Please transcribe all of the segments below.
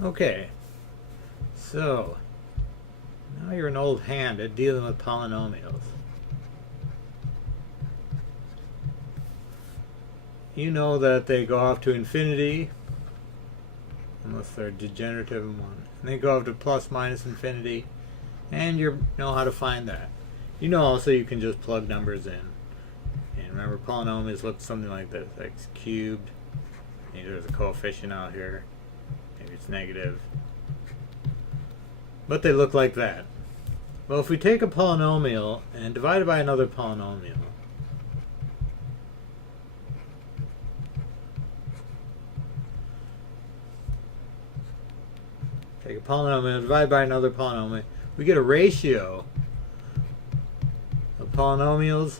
Okay, so now you're an old hand at dealing with polynomials. You know that they go off to infinity, unless they're degenerative in one, and they go off to plus minus infinity, and you know how to find that. You know also you can just plug numbers in. And remember, polynomials look something like this: x cubed. Maybe there's a coefficient out here. Maybe it's negative. But they look like that. Well, if we take a polynomial and divide it by another polynomial, take a polynomial, divide by another polynomial, we get a ratio of polynomials.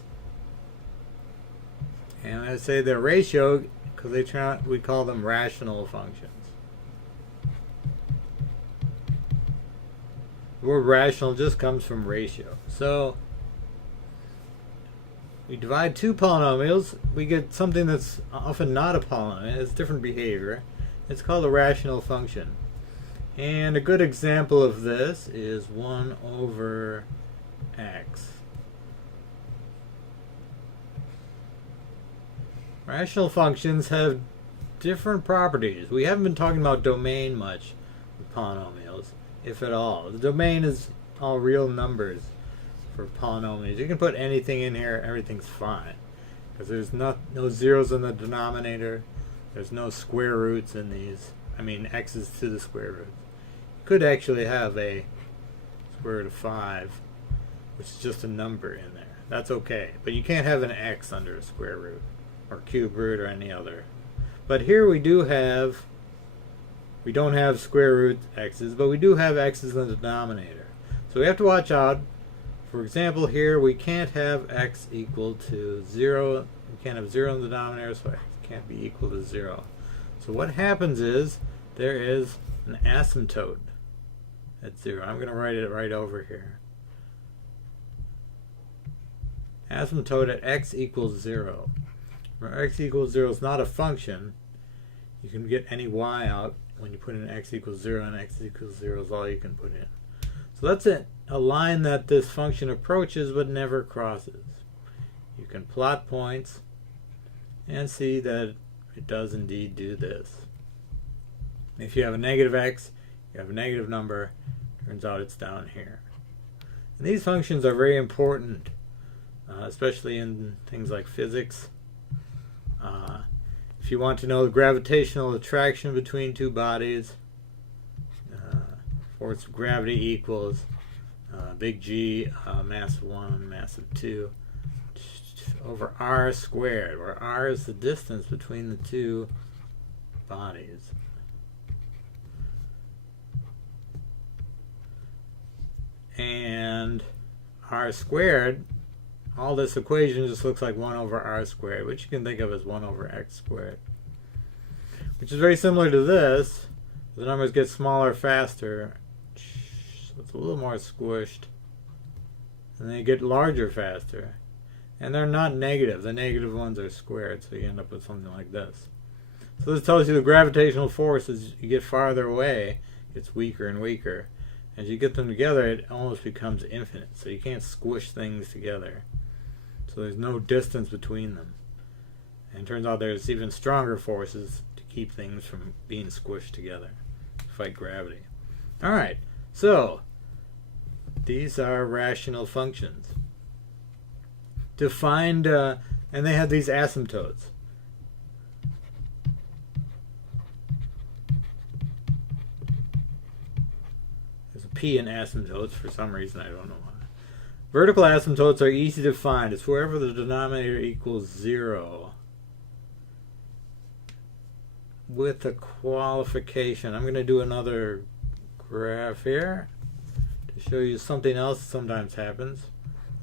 And I say they're ratio because we call them rational functions. The word rational just comes from ratio. So we divide two polynomials, we get something that's often not a polynomial. It's different behavior. It's called a rational function. And a good example of this is 1 over x. Rational functions have different properties. We haven't been talking about domain much with polynomials, if at all. The domain is all real numbers for polynomials. You can put anything in here, everything's fine. Because there's no zeros in the denominator. There's no square roots in these. I mean, x's to the square root. You could actually have a square root of 5, which is just a number in there. That's okay. But you can't have an x under a square root, or cube root, or any other. But here we don't have square root x's, but we do have x's in the denominator. So we have to watch out. For example, here we can't have x equal to 0. We can't have 0 in the denominator, so x can't be equal to 0. So what happens is there is an asymptote at 0. I'm going to write it right over here. Asymptote at x equals 0. Where x equals 0 is not a function, you can get any y out when you put in x equals 0, and x equals 0 is all you can put in. So that's it, a line that this function approaches but never crosses. You can plot points and see that it does indeed do this. If you have a negative x, you have a negative number, turns out it's down here. And these functions are very important, especially in things like physics. If you want to know the gravitational attraction between two bodies, force of gravity equals big G, mass of 1, mass of 2, over r squared, where r is the distance between the two bodies. And r squared, all this equation just looks like 1 over r squared, which you can think of as 1 over x squared. Which is very similar to this. The numbers get smaller faster, so it's a little more squished. And they get larger faster. And they're not negative. The negative ones are squared, so you end up with something like this. So this tells you the gravitational force, as you get farther away, gets weaker and weaker. As you get them together, it almost becomes infinite. So you can't squish things together. So there's no distance between them. And it turns out there's even stronger forces to keep things from being squished together, to fight gravity. Alright, so these are rational functions. To find, and they have these asymptotes. There's a P in asymptotes for some reason, I don't know why. Vertical asymptotes are easy to find. It's wherever the denominator equals 0. With a qualification. I'm going to do another graph here to show you something else that sometimes happens.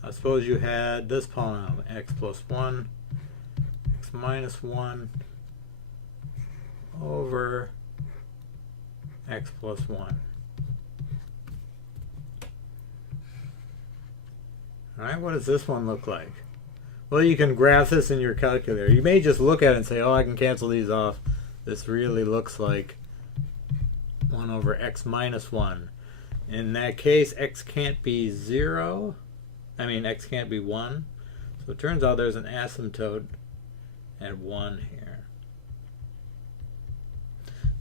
I suppose you had this polynomial, x plus 1, x minus 1 over x plus 1. Alright, what does this one look like? Well, you can graph this in your calculator. You may just look at it and say, oh, I can cancel these off. This really looks like 1 over x minus 1. In that case, x can't be 0. I mean, x can't be 1. So it turns out there's an asymptote at 1 here.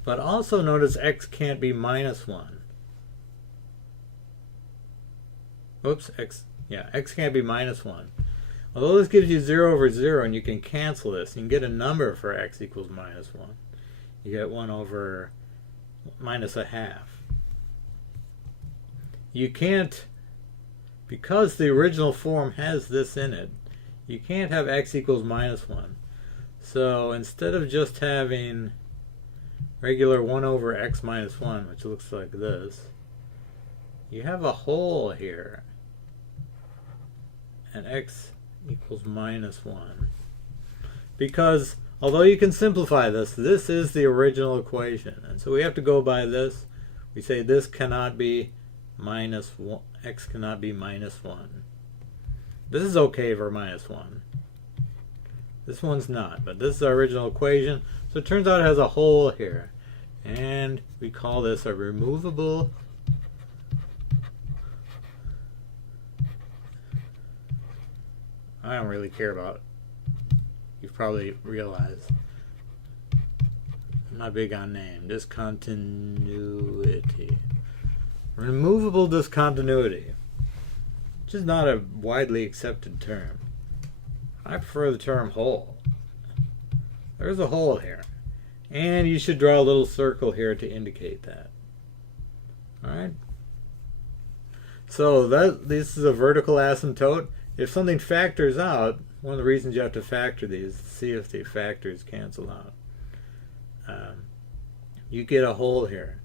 But also notice x can't be minus 1. Oops, x can't be minus 1. Although this gives you 0 over 0, and you can cancel this, you can get a number for x equals minus 1. You get 1 over minus a half. You can't, because the original form has this in it, you can't have x equals minus 1. So instead of just having regular 1 over x minus 1, which looks like this, you have a hole here, and x equals minus 1. Because although you can simplify this, this is the original equation. And so we have to go by this. We say this cannot be minus 1. X cannot be minus 1. This is okay for minus 1. This one's not, but this is our original equation. So it turns out it has a hole here. And we call this a removable I don't really care about it. You've probably realized I'm not big on name. Discontinuity. Removable discontinuity, which is not a widely accepted term. I prefer the term hole. There's a hole here. And you should draw a little circle here to indicate that. Alright? So this is a vertical asymptote. If something factors out, one of the reasons you have to factor these is to see if the factors cancel out. You get a hole here.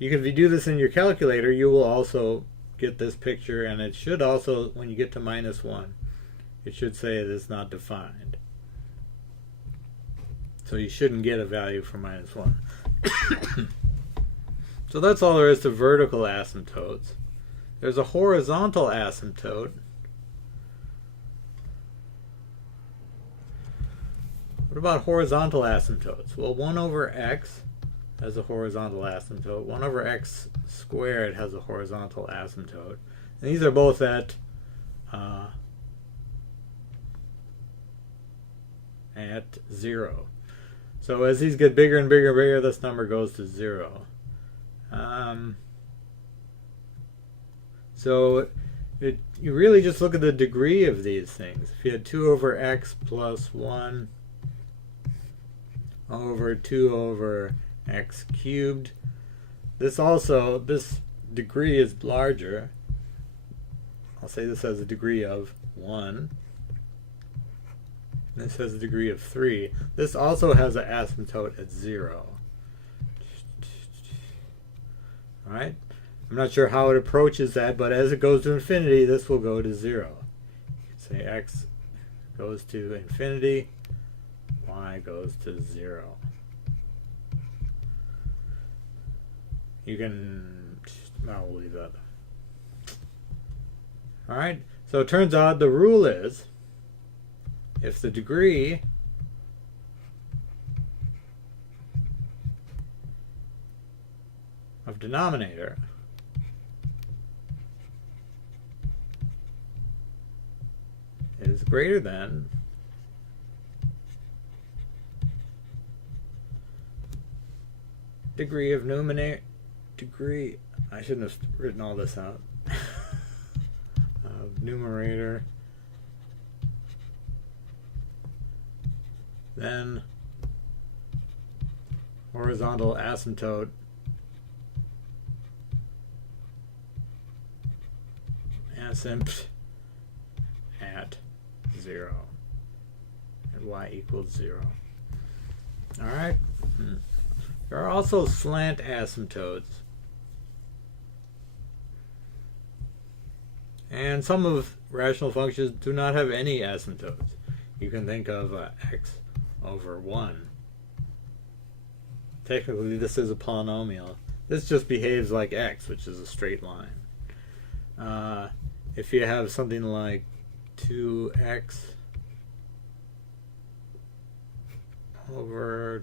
If you do this in your calculator, you will also get this picture, and it should also, when you get to minus 1, it should say it is not defined. So you shouldn't get a value for minus 1. So that's all there is to vertical asymptotes. There's a horizontal asymptote. What about horizontal asymptotes? Well, 1 over x has a horizontal asymptote. 1 over x squared has a horizontal asymptote. And these are both at 0. So as these get bigger and bigger and bigger, this number goes to 0. So you really just look at the degree of these things. If you had 2 over x plus 1 over 2 over x cubed, this degree is larger. I'll say this has a degree of 1. This has a degree of 3. This also has an asymptote at 0. Alright? I'm not sure how it approaches that, but as it goes to infinity, this will go to 0. You can say x goes to infinity, y goes to 0. You can... I'll leave that. Alright? So it turns out the rule is, if the degree of denominator is greater than degree of numerator, I shouldn't have written all this out, numerator, then horizontal asymptote at 0, and y equals 0. Alright? There are also slant asymptotes. And some of rational functions do not have any asymptotes. You can think of x over 1. Technically, this is a polynomial. This just behaves like x, which is a straight line. If you have something like 2x over...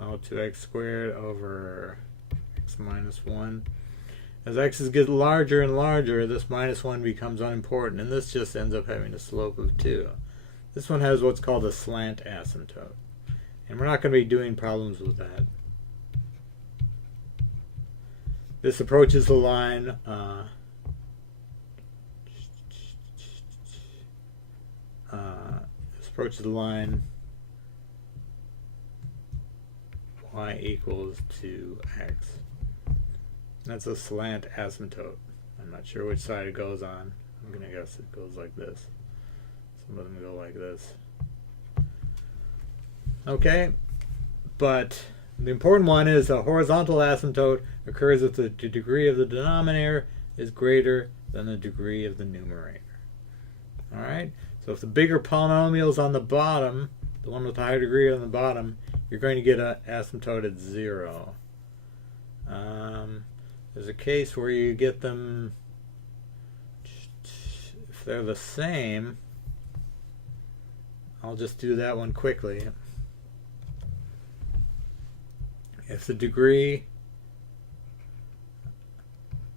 all to x squared over x minus 1. As x's get larger and larger, this minus 1 becomes unimportant, and this just ends up having a slope of 2. This one has what's called a slant asymptote, and we're not going to be doing problems with that. This approaches the line y equals 2x. That's a slant asymptote. I'm not sure which side it goes on. I'm going to guess it goes like this. Some of them go like this. Okay, but the important one is a horizontal asymptote occurs if the degree of the denominator is greater than the degree of the numerator. Alright, so if the bigger polynomial is on the bottom, the one with the higher degree on the bottom, you're going to get an asymptote at 0. There's a case where you get them, if they're the same, I'll just do that one quickly. If the degree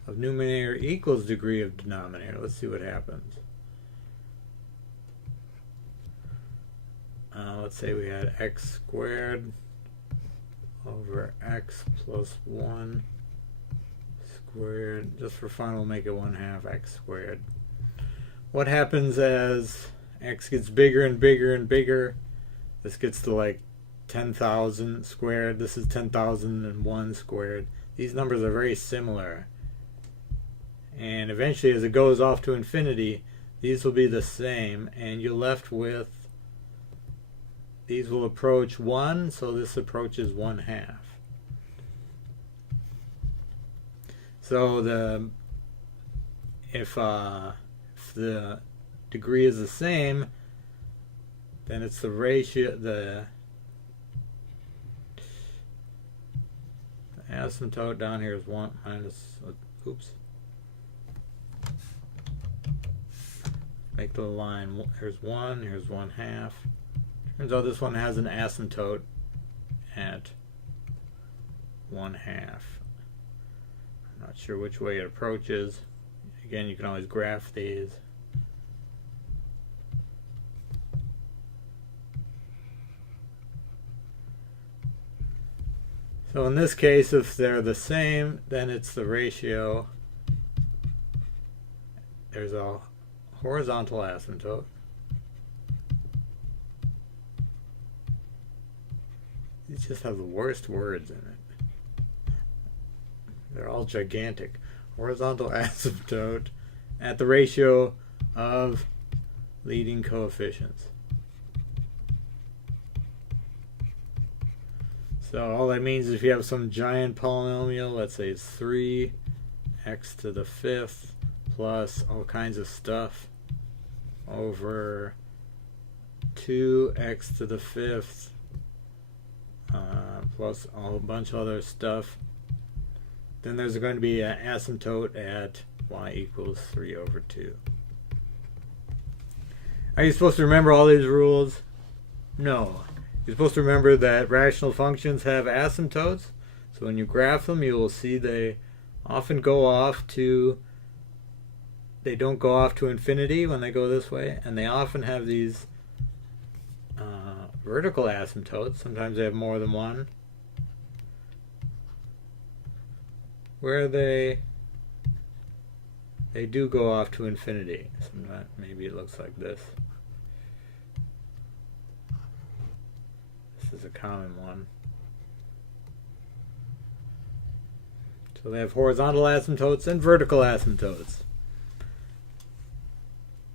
of numerator equals degree of denominator, let's see what happens. Let's say we had x squared over x plus 1 squared. Just for fun, we'll make it 1/2 x squared. What happens as x gets bigger and bigger and bigger? This gets to like 10,000 squared. This is 10,001 squared. These numbers are very similar. And eventually, as it goes off to infinity, these will be the same, and you're left with, these will approach 1, so this approaches 1/2. So if the degree is the same, then it's the ratio, the asymptote down here is 1 minus, oops. Make the line, here's 1, here's 1/2. Turns out this one has an asymptote at 1/2. I'm not sure which way it approaches. Again, you can always graph these. So in this case, if they're the same, then it's the ratio. There's a horizontal asymptote. These just have the worst words in it. They're all gigantic. Horizontal asymptote at the ratio of leading coefficients. So all that means is if you have some giant polynomial, let's say it's 3x to the 5th plus all kinds of stuff over 2x to the 5th plus a whole bunch of other stuff, then there's going to be an asymptote at y equals 3 over 2. Are you supposed to remember all these rules? No. You're supposed to remember that rational functions have asymptotes. So when you graph them, you will see they often go off to, they don't go off to infinity when they go this way, and they often have these vertical asymptotes. Sometimes they have more than one, where they do go off to infinity. Sometimes, maybe it looks like this. This is a common one. So they have horizontal asymptotes and vertical asymptotes.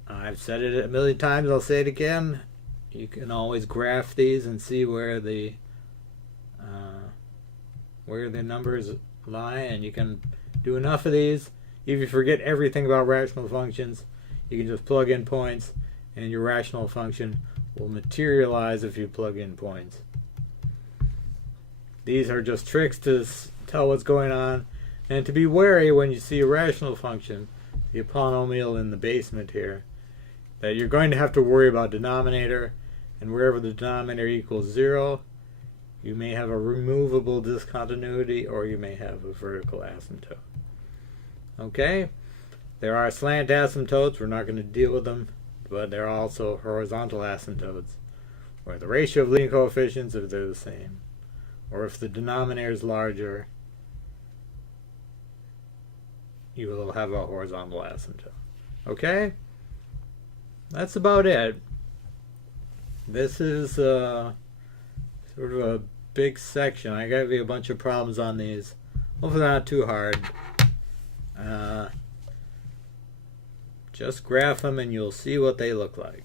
I've said it a million times, I'll say it again. You can always graph these and see where the numbers lie, and you can do enough of these. If you forget everything about rational functions, you can just plug in points, and your rational function will materialize if you plug in points. These are just tricks to tell what's going on, and to be wary when you see a rational function, the polynomial in the basement here, that you're going to have to worry about denominator, and wherever the denominator equals 0, You may have a removable discontinuity, or you may have a vertical asymptote. Okay? There are slant asymptotes. We're not going to deal with them, but there are also horizontal asymptotes, where the ratio of leading coefficients, if they're the same, or if the denominator is larger, you will have a horizontal asymptote. Okay? That's about it. This is sort of a big section. I gave you a bunch of problems on these. Hopefully not too hard. Just graph them and you'll see what they look like.